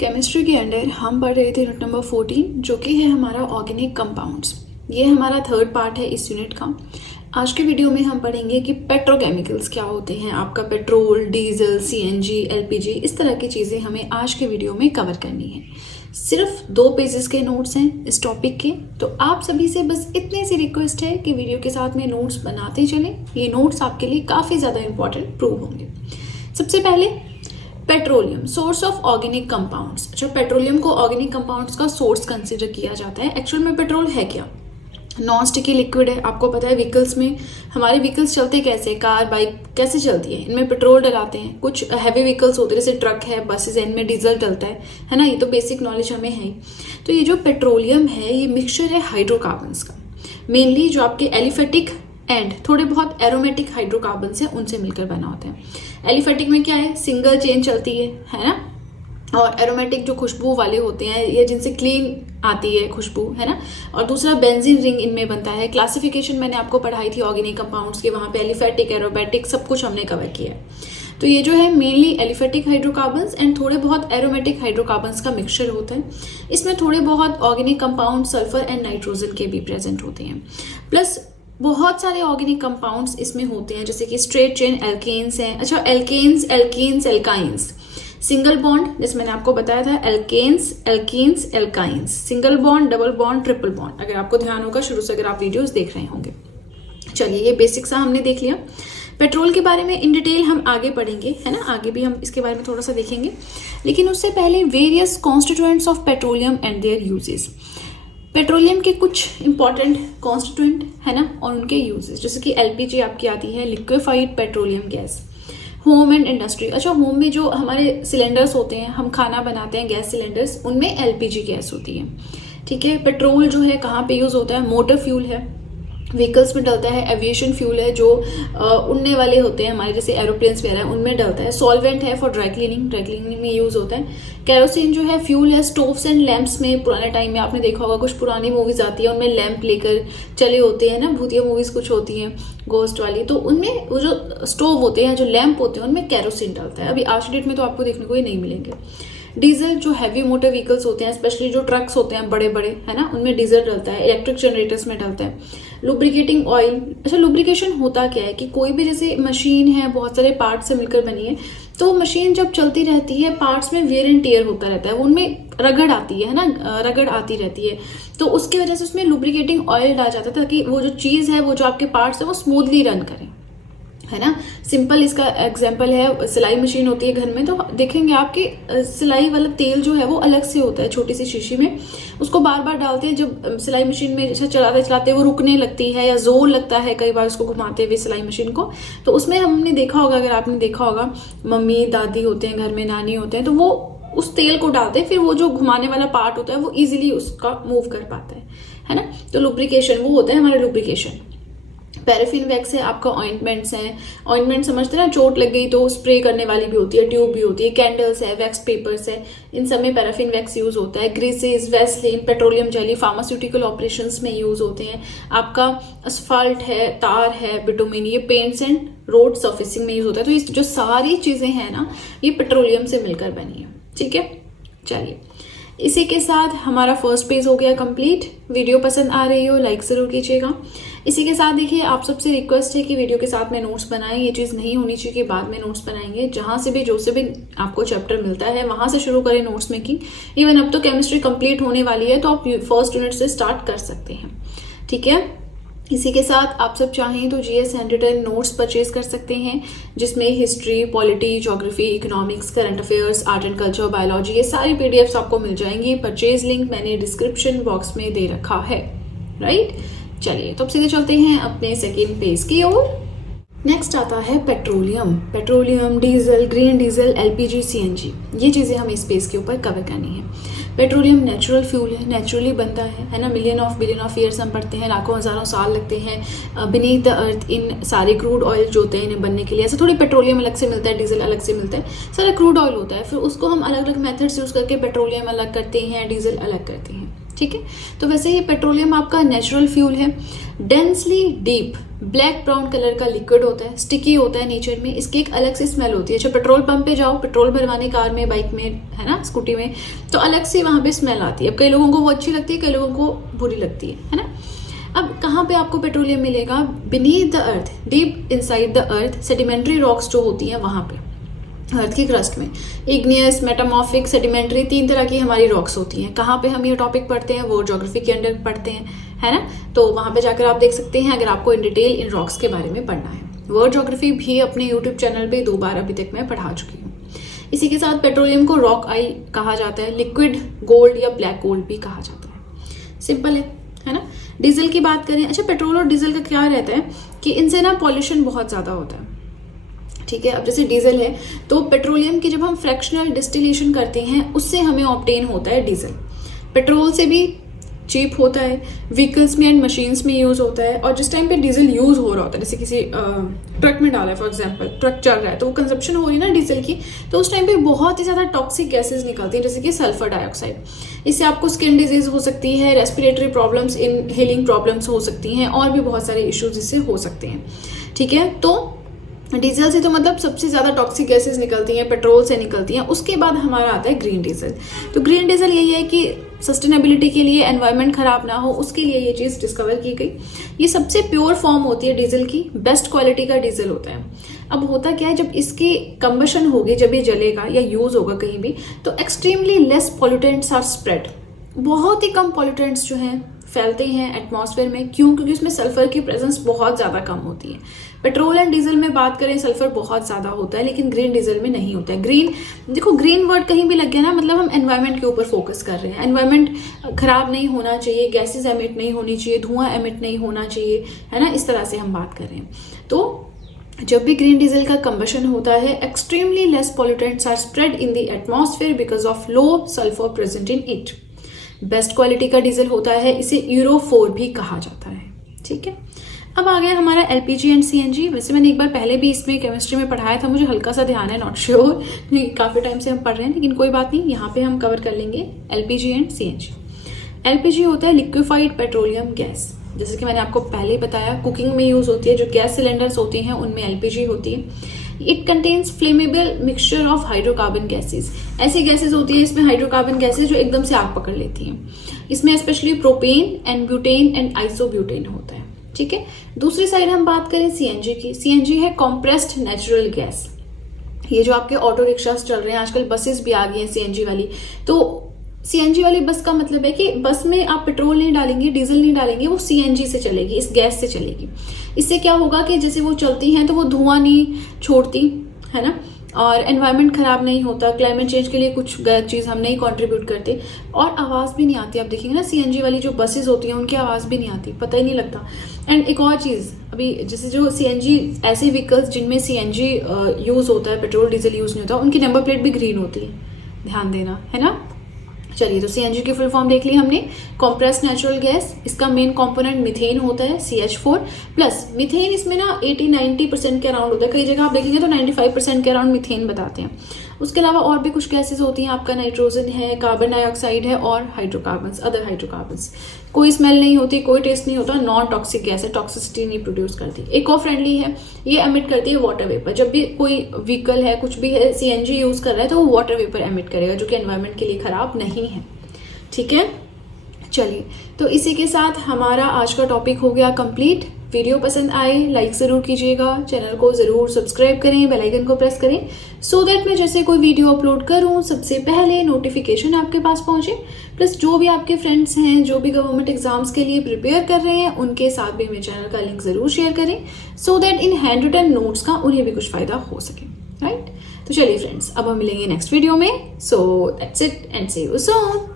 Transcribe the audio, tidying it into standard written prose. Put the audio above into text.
Chemistry के under हम पढ़ रहे थे यूनिट नंबर 14 जो कि है हमारा ऑर्गेनिक कंपाउंड्स। ये हमारा थर्ड पार्ट है इस यूनिट का। आज के वीडियो में हम पढ़ेंगे कि पेट्रोकेमिकल्स क्या होते हैं। आपका पेट्रोल, डीजल, सीएनजी, एलपीजी, इस तरह की चीज़ें हमें आज के वीडियो में कवर करनी है। सिर्फ 2 पेजेस के नोट्स हैं इस टॉपिक के, तो आप सभी से बस इतनी सी रिक्वेस्ट है कि वीडियो के साथ में नोट्स बनाते चलें। ये नोट्स आपके लिए काफ़ी ज़्यादा इंपॉर्टेंट प्रूव होंगे। सबसे पहले petroleum, source of organic compounds. अच्छा, पेट्रोलियम को ऑर्गेनिक कंपाउंड्स का सोर्स कंसिडर किया जाता है। एक्चुअल में पेट्रोल है क्या? नॉन स्टिकी लिक्विड है। आपको पता है व्हीकल्स में, हमारे व्हीकल्स चलते कैसे, कार, बाइक कैसे चलती है, इनमें पेट्रोल डलाते हैं। कुछ हैवी व्हीकल्स होते हैं जैसे ट्रक है, बसेस है, इनमें डीजल डलता है ना। ये तो बेसिक नॉलेज हमें है। तो ये जो पेट्रोलियम है ये मिक्सचर है हाइड्रोकार्बन्स का। मेनली जो आपके एलिफेटिक एंड थोड़े बहुत एरोमेटिक हाइड्रोकार्बन्स हैं उनसे मिलकर बना होता है। एलिफेटिक में क्या है, सिंगल चेन चलती है ना। और एरोमेटिक जो खुशबू वाले होते हैं, ये जिनसे क्लीन आती है खुशबू, है ना। और दूसरा बेंजीन रिंग इनमें बनता है। क्लासिफिकेशन मैंने आपको पढ़ाई थी ऑर्गेनिक कंपाउंड्स की, वहाँ पे एलिफेटिक, एरोमेटिक सब कुछ हमने कवर किया है। तो ये जो है मेनली एलिफेटिक हाइड्रोकार्बन्स एंड थोड़े बहुत एरोमेटिक हाइड्रोकार्बन्स का मिक्सचर होता है। इसमें थोड़े बहुत organic compound sulphur and nitrogen के भी प्रेजेंट होते हैं। प्लस बहुत सारे ऑर्गेनिक कंपाउंड्स इसमें होते हैं जैसे कि स्ट्रेट चेन एल्केन्स हैं। अच्छा, alkanes, alkenes, alkynes, single bond, जैसे मैंने आपको बताया था, alkanes, alkenes, alkynes, single bond, double bond, triple bond. अगर आपको ध्यान होगा शुरू से अगर आप वीडियोस देख रहे होंगे। चलिए, ये बेसिक सा हमने देख लिया। पेट्रोल के बारे में इन डिटेल हम आगे पढ़ेंगे, है ना। आगे भी हम इसके बारे में थोड़ा सा देखेंगे, लेकिन उससे पहले various constituents of petroleum and there uses. Petroleum के कुछ इंपॉर्टेंट कॉन्स्टिट्यूएंट है ना, और उनके यूजेस, जैसे कि एलपीजी आपकी आती है, liquefied petroleum gas. Home and industry, अच्छा होम में जो हमारे सिलेंडर्स होते हैं, हम खाना बनाते हैं, गैस सिलेंडर्स, उनमें एलपीजी गैस होती है। ठीक है। पेट्रोल जो है कहाँ पे यूज़ होता है, मोटर फ्यूल है, व्हीकल्स में डलता है। एविएशन फ्यूल है, जो उड़ने वाले होते हैं हमारे, जैसे एरोप्लेन्स वगैरह, उनमें डलता है। सॉल्वेंट है फॉर ड्राई क्लीनिंग में यूज़ होता है। कैरोसिन जो है फ्यूल है। स्टोव्स एंड लैंप्स में पुराने टाइम में आपने देखा होगा, कुछ पुरानी मूवीज आती है उनमें लैंप लेकर चले होते हैं ना, भूतिया मूवीज कुछ होती हैं गोस्ट वाली, तो उनमें वो जो स्टोव होते हैं, जो लैंप होते हैं, उनमें कैरोसिन डलता है। अभी आज की डेट में तो आपको देखने को ही नहीं मिलेंगे। डीजल, जो हैवी मोटर व्हीकल्स होते हैं, स्पेशली जो ट्रक्स होते हैं बड़े बड़े, है ना, उनमें डीजल डलता है। इलेक्ट्रिक जनरेटर्स में डलता है। लुब्रिकेटिंग ऑयल, अच्छा लुब्रिकेशन होता क्या है कि कोई भी जैसे मशीन है, बहुत सारे पार्ट्स से मिलकर बनी है, तो मशीन जब चलती रहती है, पार्ट्स में वेयर एंड टियर होता रहता है, उनमें रगड़ आती है ना, रगड़ आती रहती है, तो उसकी वजह से उसमें लुब्रिकेटिंग ऑयल डाला जाता है ताकि वो जो चीज़ है, वो जो आपके पार्ट्स है, वो स्मूथली रन करें, है ना। सिंपल इसका एग्जांपल है, सिलाई मशीन होती है घर में, तो देखेंगे आपके सिलाई वाला तेल जो है वो अलग से होता है, छोटी सी शीशी में, उसको बार बार डालते हैं। जब सिलाई मशीन में जैसे चलाते चलाते वो रुकने लगती है या जोर लगता है कई बार उसको घुमाते हुए सिलाई मशीन को, तो उसमें हमने देखा होगा, अगर आपने देखा होगा, मम्मी दादी होते हैं घर में, नानी होते हैं, तो वो उस तेल को डालते हैं, फिर वो जो घुमाने वाला पार्ट होता है वो इजीली उसका मूव कर पाता है ना। तो लुब्रिकेशन वो होता है हमारा लुब्रिकेशन। पैराफिन वैक्स है आपका। ऑइंटमेंट्स हैं, ऑइंटमेंट समझते हैं ना, चोट लग गई तो स्प्रे करने वाली भी होती है, ट्यूब भी होती है। कैंडल्स है, वैक्स पेपर्स है, इन सब में पैराफिन वैक्स यूज होता है। Greases, Vaseline, petroleum jelly pharmaceutical operations में यूज होते हैं। आपका असफाल्ट है, तार है, बिटुमिन, ये पेंट्स एंड रोड सर्फेसिंग में यूज होता है। तो ये जो सारी चीजें हैं ना, ये पेट्रोलियम से मिलकर बनी है। ठीक है, चलिए, इसी के साथ हमारा फर्स्ट पेज हो गया कंप्लीट। वीडियो पसंद आ रही हो लाइक ज़रूर कीजिएगा। इसी के साथ देखिए, आप सबसे रिक्वेस्ट है कि वीडियो के साथ में नोट्स बनाएं। ये चीज़ नहीं होनी चाहिए कि बाद में नोट्स बनाएंगे। जहाँ से भी जो से भी आपको चैप्टर मिलता है वहाँ से शुरू करें नोट्स मेकिंग। इवन अब तो केमिस्ट्री कंप्लीट होने वाली है, तो आप फर्स्ट यूनिट से स्टार्ट कर सकते हैं। ठीक है। इसी के साथ आप सब चाहें तो GS handwritten notes purchase कर सकते हैं, जिसमें history, polity, geography, economics, current affairs, art and culture, biology, ये सारी पीडीएफ्स आपको मिल जाएंगी। परचेज लिंक मैंने डिस्क्रिप्शन बॉक्स में दे रखा है, राइट। चलिए, तो अब सीधे चलते हैं अपने सेकेंड पेज की ओर। नेक्स्ट आता है petroleum. Petroleum, diesel, green diesel, LPG, CNG, ये चीज़ें हमें इस पेज के ऊपर कवर करनी है। पेट्रोलियम नेचुरल फ्यूल है, नेचुरली बनता है ना। बिलियन ऑफ ईयर्स हम पढ़ते हैं, लाखों हज़ारों साल लगते हैं बीनीथ द अर्थ इन सारे क्रूड ऑयल जो होते हैं इन्हें बनने के लिए। ऐसे थोड़ी पेट्रोलियम अलग से मिलता है, डीजल अलग से मिलता है, सारा क्रूड ऑयल होता है, फिर उसको हम अलग अलग मेथड्स यूज़ करके पेट्रोलियम अलग करते हैं, डीजल अलग करते हैं। ठीक है। तो वैसे ही पेट्रोलियम आपका नेचुरल फ्यूल है, densely deep black brown colour का लिक्विड होता है, स्टिकी होता है नेचर में, इसकी एक अलग सी स्मेल होती है। अच्छा, पेट्रोल पंप पे जाओ, पेट्रोल भरवाने कार में, बाइक में, है ना, स्कूटी में, तो अलग से वहाँ पे स्मेल आती है। अब कई लोगों को वो अच्छी लगती है, कई लोगों को बुरी लगती है ना। अब कहाँ पे आपको पेट्रोलियम मिलेगा? Beneath the earth, deep inside the earth, sedimentary rocks जो होती हैं वहाँ पे, अर्थ की क्रस्ट में। इग्नियस, मेटामॉर्फिक, सेडिमेंट्री, 3 तरह की हमारी रॉक्स होती हैं। कहाँ पे हम ये टॉपिक पढ़ते हैं? वो ज्योग्राफी के अंडर पढ़ते हैं, है ना। तो वहाँ पे जाकर आप देख सकते हैं अगर आपको इन डिटेल इन रॉक्स के बारे में पढ़ना है। वर्ल्ड ज्योग्राफी भी अपने यूट्यूब चैनल पे 2 बार अभी तक मैं पढ़ा चुकी हूँ। इसी के साथ पेट्रोलियम को रॉक आई कहा जाता है, लिक्विड गोल्ड या ब्लैक गोल्ड भी कहा जाता है। सिंपल है ना। डीजल की बात करें, अच्छा पेट्रोल और डीजल का क्या रहता है कि इनसे ना पॉल्यूशन बहुत ज़्यादा होता है, ठीक है। अब जैसे डीजल है तो पेट्रोलियम की जब हम फ्रैक्शनल डिस्टिलेशन करते हैं उससे हमें ऑब्टेन होता है डीजल। पेट्रोल से भी चीप होता है, व्हीकल्स में एंड मशीन्स में यूज़ होता है। और जिस टाइम पे डीजल यूज़ हो रहा होता है, जैसे किसी ट्रक में डाला है फॉर एग्जांपल, ट्रक चल रहा है तो वो कंजप्शन हो रही है ना डीजल की, तो उस टाइम पे बहुत ही ज़्यादा टॉक्सिक गैसेज निकलती हैं, जैसे कि सल्फर डाइऑक्साइड। इससे आपको स्किन डिजीज हो सकती है, रेस्पिरेटरी प्रॉब्लम्स, इनहेलिंग प्रॉब्लम्स हो सकती हैं, और भी बहुत सारे इश्यूज इससे हो सकते हैं, ठीक है। तो डीजल से तो मतलब सबसे ज़्यादा टॉक्सिक गैसेस निकलती हैं, पेट्रोल से निकलती हैं। उसके बाद हमारा आता है ग्रीन डीजल। तो ग्रीन डीजल यही है कि सस्टेनेबिलिटी के लिए, एनवायरनमेंट खराब ना हो उसके लिए ये चीज़ डिस्कवर की गई। ये सबसे प्योर फॉर्म होती है डीजल की, बेस्ट क्वालिटी का डीजल होता है। अब होता क्या है, जब इसकी कंबशन होगी, जब ये जलेगा या यूज़ होगा कहीं भी, तो extremely less pollutants are spread. बहुत ही कम पॉल्यूटेंट्स जो हैं फैलते हैं एटमॉस्फेयर में। क्यों? क्योंकि उसमें सल्फर की प्रेजेंस बहुत ज़्यादा कम होती है। पेट्रोल एंड डीजल में बात करें सल्फर बहुत ज़्यादा होता है, लेकिन ग्रीन डीजल में नहीं होता है। ग्रीन, देखो ग्रीन वर्ड कहीं भी लग गया ना, मतलब हम एनवायरनमेंट के ऊपर फोकस कर रहे हैं। एनवायरनमेंट खराब नहीं होना चाहिए, गैसेज एमिट नहीं होनी चाहिए, धुआं एमिट नहीं होना चाहिए, है ना, इस तरह से हम बात कर रहे हैं। तो जब भी ग्रीन डीजल का कंबशन होता है, extremely less pollutants are spread in the atmosphere because of low sulphur present in it. Best quality का डीजल होता है, इसे यूरो 4 भी कहा जाता है, ठीक है। अब आ गया हमारा एलपीजी एंड सीएनजी। वैसे मैंने एक बार पहले भी इसमें केमिस्ट्री में पढ़ाया था, मुझे हल्का सा ध्यान है, नॉट श्योर, काफ़ी टाइम से हम पढ़ रहे हैं, लेकिन कोई बात नहीं, यहाँ पे हम कवर कर लेंगे एलपीजी एंड सीएनजी। एलपीजी होता है लिक्विफाइड पेट्रोलियम गैस, जैसे कि मैंने आपको पहले ही बताया, कुकिंग में यूज़ होती है। जो गैस सिलेंडर्स होती हैं उनमें एलपीजी होती है। It contains flammable mixture of hydrocarbon gases. ऐसी गैसेज होती है इसमें हाइड्रोकार्बन गैसेज जो एकदम से आग पकड़ लेती हैं। इसमें specially propane and butane and isobutane होता है, ठीक है। दूसरी साइड हम बात करें सीएनजी की। सीएनजी है कॉम्प्रेस्ड नेचुरल गैस। ये जो आपके ऑटो रिक्शास चल रहे हैं आजकल, बसेस भी आ गई हैं सीएनजी वाली। तो सीएनजी वाली बस का मतलब है कि बस में आप पेट्रोल नहीं डालेंगे, डीजल नहीं डालेंगे, वो सीएनजी से चलेगी, इस गैस से चलेगी। इससे क्या होगा कि जैसे वो चलती हैं तो वो धुआं नहीं छोड़ती, है ना, और एनवायरनमेंट खराब नहीं होता। क्लाइमेट चेंज के लिए कुछ गलत चीज़ हम नहीं कंट्रीब्यूट करते, और आवाज़ भी नहीं आती। आप देखेंगे ना सीएनजी वाली जो बसेस होती हैं उनकी आवाज़ भी नहीं आती, पता ही नहीं लगता। एंड एक और चीज़, अभी जैसे जो सीएनजी, ऐसे व्हीकल्स जिनमें सीएनजी यूज़ होता है, पेट्रोल डीजल यूज़ नहीं होता, उनकी नंबर प्लेट भी ग्रीन होती है, ध्यान देना, है ना। चलिए, तो सीएनजी की फुल फॉर्म देख ली हमने, कॉम्प्रेस्ड नेचुरल गैस। इसका मेन कंपोनेंट मीथेन होता है, CH4 प्लस। मीथेन इसमें ना 80-90% के अराउंड होता है, कई जगह आप देखेंगे तो 95% के अराउंड मीथेन बताते हैं। उसके अलावा और भी कुछ गैसेज होती हैं, आपका नाइट्रोजन है, कार्बन डाइऑक्साइड है, और हाइड्रोकार्बन्स, अदर हाइड्रोकार्बन्स। कोई स्मेल नहीं होती, कोई टेस्ट नहीं होता, नॉन टॉक्सिक गैस है, टॉक्सिसिटी नहीं प्रोड्यूस करती, इको फ्रेंडली है। ये एमिट करती है वाटर वेपर। जब भी कोई व्हीकल है, कुछ भी है, सीएनजी यूज कर रहा है तो वो वाटर वेपर एमिट करेगा, जो कि एनवायरनमेंट के लिए खराब नहीं है, ठीक है। चलिए, तो इसी के साथ हमारा आज का टॉपिक हो गया कंप्लीट। वीडियो पसंद आए लाइक ज़रूर कीजिएगा, चैनल को ज़रूर सब्सक्राइब करें, बेल आइकन को प्रेस करें, सो दैट मैं जैसे कोई वीडियो अपलोड करूं सबसे पहले नोटिफिकेशन आपके पास पहुंचे। प्लस जो भी आपके फ्रेंड्स हैं, जो भी गवर्नमेंट एग्जाम्स के लिए प्रिपेयर कर रहे हैं, उनके साथ भी मेरे चैनल का लिंक ज़रूर शेयर करें, so that in handwritten notes का उन्हें भी कुछ फ़ायदा हो सके, राइट। तो चलिए फ्रेंड्स, अब हम मिलेंगे नेक्स्ट वीडियो में। So that's it and see you soon.